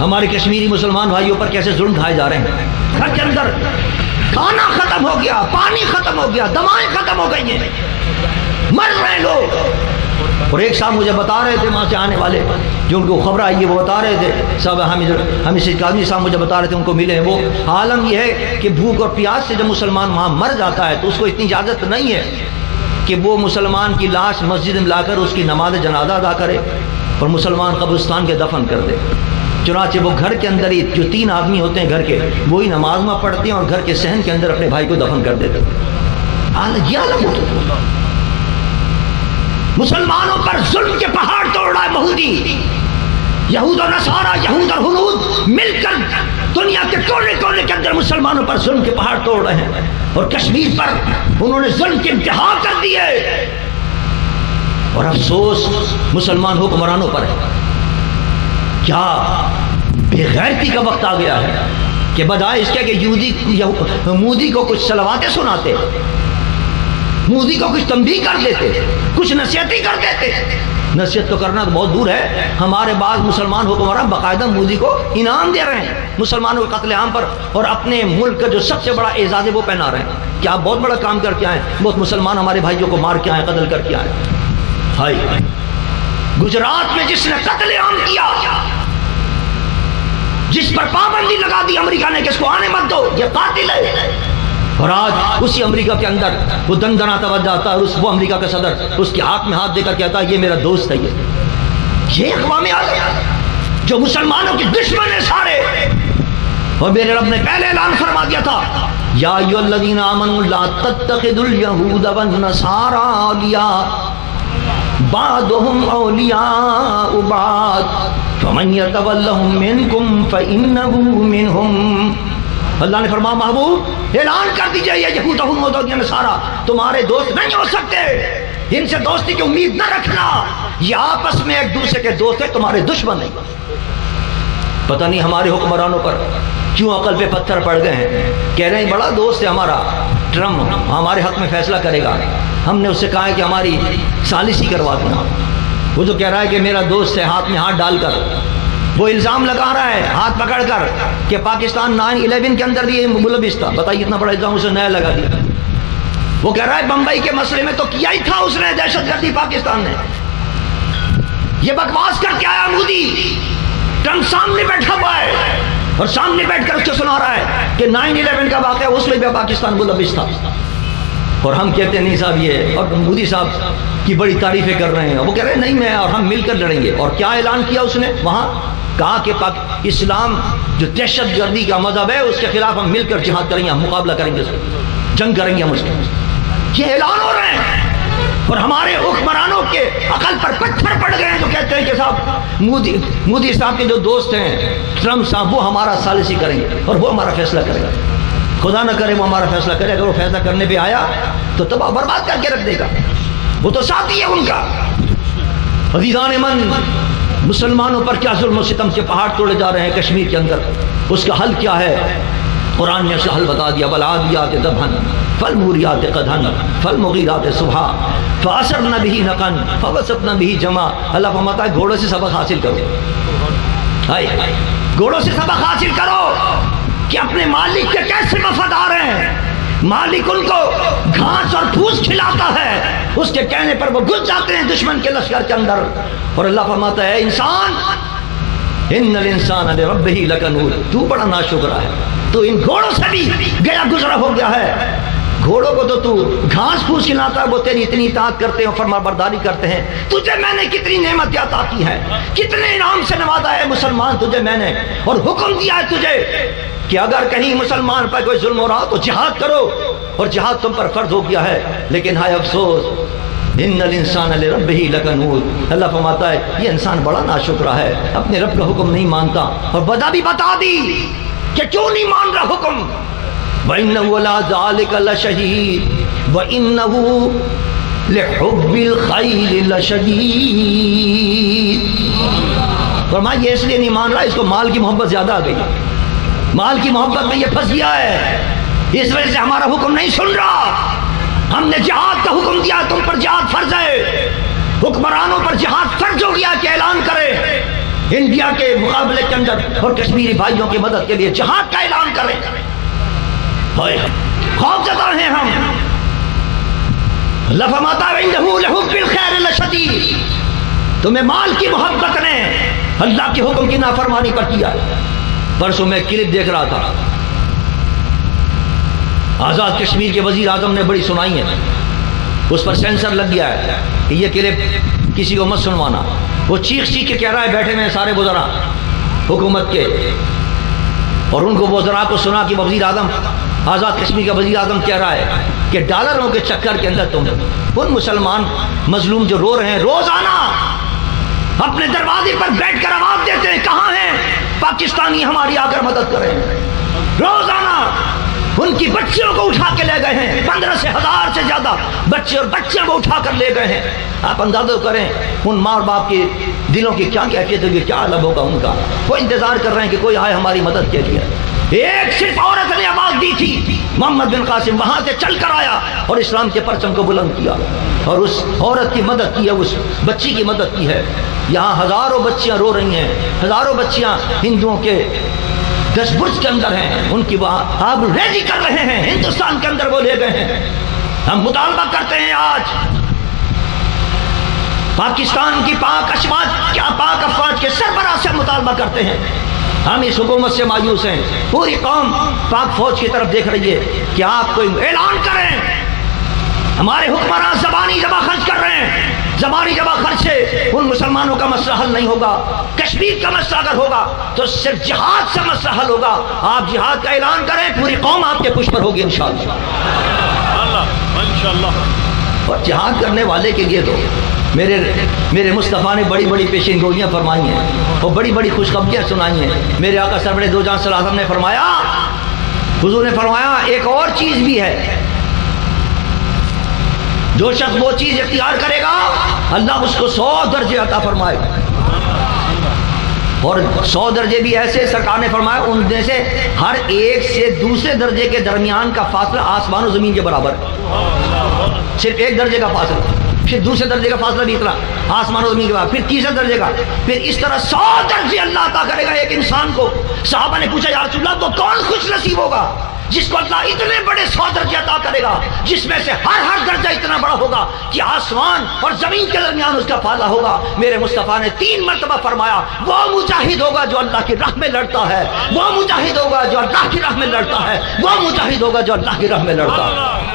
ہمارے کشمیری مسلمان بھائیوں پر کیسے ظلم کھائے جا رہے ہیں. گھر کے اندر کھانا ختم ہو گیا, پانی ختم ہو گیا, دوائیں ختم ہو گئی ہیں, مر رہے لوگ. اور ایک صاحب مجھے بتا رہے تھے وہاں سے آنے والے جو ان کو خبر آئی ہے, وہ بتا رہے تھے صاحب حمید قاضی صاحب مجھے بتا رہے تھے ان کو ملے ہیں, وہ عالم یہ ہے کہ بھوک اور پیاس سے جب مسلمان وہاں مر جاتا ہے تو اس کو اتنی اجازت نہیں ہے کہ وہ مسلمان کی لاش مسجد میں لا کر اس کی نماز جنازہ ادا کرے اور مسلمان قبرستان کے دفن کر دے. چنانچہ وہ گھر کے اندر ہی جو 3 آدمی ہوتے ہیں گھر کے, وہی نماز میں پڑھتے ہیں اور گھر کے صحن کے اندر اپنے بھائی کو دفن کر دیتے ہیں. یہ عالم ہوتا ہے. مسلمانوں پر ظلم کے پہاڑ توڑ رہا ہے یہودی, یہود اور نصارہ, یہود اور ہنود مل کر دنیا کے کونے کونے کے اندر مسلمانوں پر ظلم کے پہاڑ توڑ رہے ہیں. اور کشمیر پر انہوں نے ظلم کے انتہا کر دی ہے. اور افسوس مسلمان حکمرانوں پر ہے. کیا بے غیرتی کا وقت آ گیا ہے کہ بجائے اس کے کہ مودی کو کچھ صلواتیں سناتے, مودی کو کچھ تنبیہ کر دیتے, کچھ نصیحتی کر دیتے. نصیحت تو کرنا تو بہت دور ہے. ہمارے بعض مسلمان حکمران باقاعدہ مودی کو انعام دے رہے ہیں مسلمانوں کے قتل عام پر, اور اپنے ملک کا جو سب سے بڑا اعزاز ہے وہ پہنا رہے ہیں. کیا آپ بہت بڑا کام کر کے آئے, بہت مسلمان ہمارے بھائیوں کو مار کے آئے, قتل کر کے آئے. بھائی گجرات میں جس نے قتل عام کیا, جس پر پابندی لگا دی امریکہ نے کہ اس کو آنے مت دو, یہ قاتل ہے. اور آج اسی امریکہ کے اندر وہ دندناتا ہوا جاتا ہے, وہ امریکہ کا صدر اس کے ہاتھ میں ہاتھ دے کر کہتا ہے یہ میرا دوست ہے. یہ اقوام اعظم جو مسلمانوں کی دشمن ہے سارے. اور میرے رب نے پہلے اعلان فرما دیا تھا یا ایھا الذین آمنوا لا تتخذوا اليہود والنصارى اولیاء بعضهم اولیاء بعض فمن يتولهم منکم فانه منهم. اللہ نے فرمایا محبوب اعلان کر دیجئے یہ یہود اور نصارہ تمہارے دوست نہیں ہو سکتے, ان سے دوستی کی امید نہ رکھنا, یہ آپس میں ایک دوسرے کے دوست ہیں, تمہارے دشمن نہیں. پتہ نہیں ہمارے حکمرانوں پر کیوں عقل پہ پتھر پڑ گئے ہیں. کہہ رہے ہیں بڑا دوست ہے ہمارا ٹرمپ, ہمارے حق میں فیصلہ کرے گا. ہم نے اس سے کہا ہے کہ ہماری ثالثی کروا دینا. وہ تو کہہ رہا ہے کہ میرا دوست ہے, ہاتھ میں ہاتھ ڈال کر وہ الزام لگا رہا ہے ہاتھ پکڑ کر کہ پاکستان 9/11 کے اندر بھی ملوث تھا. بتائیے اتنا بڑا الزام اسے نیا لگا دیا. وہ کہہ رہا ہے بمبئی کے مسئلے میں تو کیا ہی تھا اس نے دہشت گردی پاکستان نے. یہ بکواس کر کے آیا مودی, ٹرمپ سامنے بیٹھا ہوا ہے اور سامنے بیٹھ کر اس کو سنا رہا ہے کہ 9/11 کا واقعہ اس میں بھی پاکستان ملوث تھا. اور ہم کہتے ہیں نہیں صاحب یہ, اور مودی صاحب کی بڑی تعریفیں کر رہے ہیں. وہ کہہ رہے ہیں نہیں میں اور ہم مل کر لڑیں گے. اور کیا اعلان کیا اس نے وہاں, کہا کہ اسلام جو دہشت گردی کا مذہب ہے اس کے خلاف ہم مل کر جہاد کریں گے, ہم مقابلہ کریں گے, جنگ کریں گے ہم اس کے. یہ اعلان ہو رہے ہیں. اور ہمارے حکمرانوں کے عقل پر پتھر پڑ گئے ہیں جو کہتے ہیں کہ صاحب مودی صاحب کے جو دوست ہیں ٹرمپ صاحب وہ ہمارا ثالثی کریں گے اور وہ ہمارا فیصلہ کرے گا. خدا نہ کرے وہ ہمارا فیصلہ کرے, اگر وہ فیصلہ کرنے پہ آیا تو تباہ برباد کر کے رکھ دے گا. وہ تو ساتھی ہے ان کا. عزیزان من, مسلمانوں پر کیا ظلم و ستم کے پہاڑ توڑے جا رہے ہیں کشمیر کے اندر. اس کا حل کیا ہے؟ قرآن نے اس کا حل بتا دیا. والعادیات ضبحا فالموریات قدحا فالمغیرات صبحا فاثرن به نقعا فوسطن به جمعا. اللہ فرماتا ہے گھوڑوں سے سبق حاصل کرو, گھوڑوں سے سبق حاصل کرو کہ اپنے مالک کے کیسے وفادار ہیں. مالک ان کو گھاس اور پھوس کھلاتا ہے, اس کے کہنے پر وہ گھس جاتے ہیں دشمن کے لشکر کے اندر. اور اللہ فرماتا ہے انسان ان الانسان لربہ لکنود, تو بڑا ناشکرا ہے, تو ان گھوڑوں سے بھی گیا گزرا ہو گیا ہے. گھوڑوں کو تو گھاس پھوس کھلاتا ہے, وہ تیری اتنی اطاعت کرتے ہیں, فرما برداری کرتے ہیں. تجھے میں نے کتنی نعمت عطا کی ہے, کتنے انعام سے نوازا ہے مسلمان تجھے میں نے, اور حکم دیا ہے تجھے کہ اگر کہیں مسلمان پر کوئی ظلم ہو رہا تو جہاد کرو, اور جہاد تم پر فرض ہو گیا ہے. لیکن ہائے افسوس ان الانسان لربہ لکنود. اللہ فرماتا ہے یہ انسان بڑا ناشکرا ہے, اپنے رب کا حکم نہیں مانتا. اور وجہ بھی بتا دی کہ کیوں نہیں مان رہا حکم. وَإِنَّهُ عَلَىٰ ذَٰلِكَ لَشَهِيدٌ وَإِنَّهُ لِحُبِّ الْخَيْرِ لَشَدِيدٌ. فرمایا یہ اس لیے نہیں مان رہا, اس کو مال کی محبت زیادہ آ گئی, مال کی محبت میں یہ پھنس گیا ہے, اس وجہ سے ہمارا حکم نہیں سن رہا. ہم نے جہاد کا حکم دیا, تم پر جہاد فرض ہے, حکمرانوں پر جہاد فرض ہو گیا کہ اعلان کرے انڈیا کے مقابلے کے اندر اور کشمیری بھائیوں کی مدد کے لیے جہاد کا اعلان کریں. خوف زدہ ہیں ہم. لفماتا عنده لحب الخیر لشدید. تمہیں مال کی محبت نے اللہ کے حکم کی نافرمانی پر کیا. پرسوں میں کلپ دیکھ رہا تھا, آزاد کشمیر کے وزیر اعظم نے بڑی سنائی ہے, اس پر سینسر لگ گیا ہے کہ یہ کلپ کسی کو مت سنوانا. وہ چیخ چیخ کے کہہ رہا ہے, بیٹھے میں سارے وزراء حکومت کے, اور ان کو وزراء کو سنا کہ وزیر اعظم, آزاد کشمیر کا وزیر اعظم کہہ رہا ہے کہ ڈالروں کے چکر کے اندر تم ان مسلمان مظلوم جو رو رہے ہیں روزانہ اپنے دروازے پر بیٹھ کر آواز دیتے ہیں کہاں ہیں پاکستانی ہماری آ کر مدد کریں. روزانہ ان کی بچیوں کو اٹھا کے لے گئے ہیں, 15 سے 1000 سے زیادہ بچے اور بچیاں کو اٹھا کر لے گئے ہیں. آپ اندازہ کریں ان ماں اور باپ کے دلوں کی کیا کیفیت ہوگی, کیا حالت ہوگا ان کا. وہ انتظار کر رہے ہیں کہ کوئی آئے ہماری مدد کے لیے. ایک صرف عورت نے آواز دی تھی, محمد بن قاسم وہاں سے چل کر آیا اور اسلام کے پرچم کو بلند کیا اور اس عورت کی مدد کی ہے, اس بچی کی مدد کی ہے. یہاں ہزاروں بچیاں رو رہی ہیں, ہزاروں بچیاں ہندوؤں کے 10 برج کے اندر ہیں, ان کی وہاں آپ ریزی کر رہے ہیں, ہندوستان کے اندر وہ لے گئے ہیں. ہم مطالبہ کرتے ہیں آج پاکستان کی پاک افواج کے سربراہ سے مطالبہ کرتے ہیں. ہم اس حکومت سے مایوس ہیں, پوری قوم پاک فوج کی طرف دیکھ رہی ہے کہ آپ کوئی اعلان کریں. ہمارے حکمران زبانی جمع خرچ کر رہے ہیں, زبانی جمع خرچ سے ان مسلمانوں کا مسئلہ حل نہیں ہوگا. کشمیر کا مسئلہ اگر ہوگا تو صرف جہاد سے مسئلہ حل ہوگا. آپ جہاد کا اعلان کریں, پوری قوم آپ کے پشت پر ہوگی انشاءاللہ. اور جہاد کرنے والے کے لیے تو میرے مصطفیٰ نے بڑی بڑی پیشین گوئیاں فرمائی ہیں اور بڑی بڑی خوشخبریاں سنائی ہیں. میرے آقا سرور دو جہاں صلی اللہ علیہ وسلم نے فرمایا, حضور نے فرمایا ایک اور چیز بھی ہے, جو شخص وہ چیز اختیار کرے گا اللہ اس کو 100 درجے عطا فرمائے گا. اور 100 درجے بھی ایسے سرکار نے فرمایا ان میں سے ہر ایک سے دوسرے درجے کے درمیان کا فاصلہ آسمان و زمین کے برابر ہے. صرف ایک درجے کا فاصلہ, پھر دوسرے درجے کا فاصلہ بھی اتنا آسمان و زمین کے بعد, پھر تیسرے درجے کا, پھر اس طرح 100 درجے اللہ عطا کرے گا ایک انسان کو. صحابہ نے پوچھا یا رسول اللہ تو کون خوش نصیب ہوگا جس کو اللہ اتنے بڑے 100 درجے عطا کرے گا, جس میں سے ہر درجہ اتنا بڑا ہوگا کہ آسمان اور زمین کے درمیان اس کا فاصلہ ہوگا. میرے مصطفیٰ نے 3 مرتبہ فرمایا وہ مجاہد ہوگا جو اللہ کی راہ میں لڑتا ہے, وہ مجاہد ہوگا جو اللہ کی راہ میں لڑتا ہے, وہ مجاہد ہوگا جو اللہ کی راہ میں لڑتا ہے.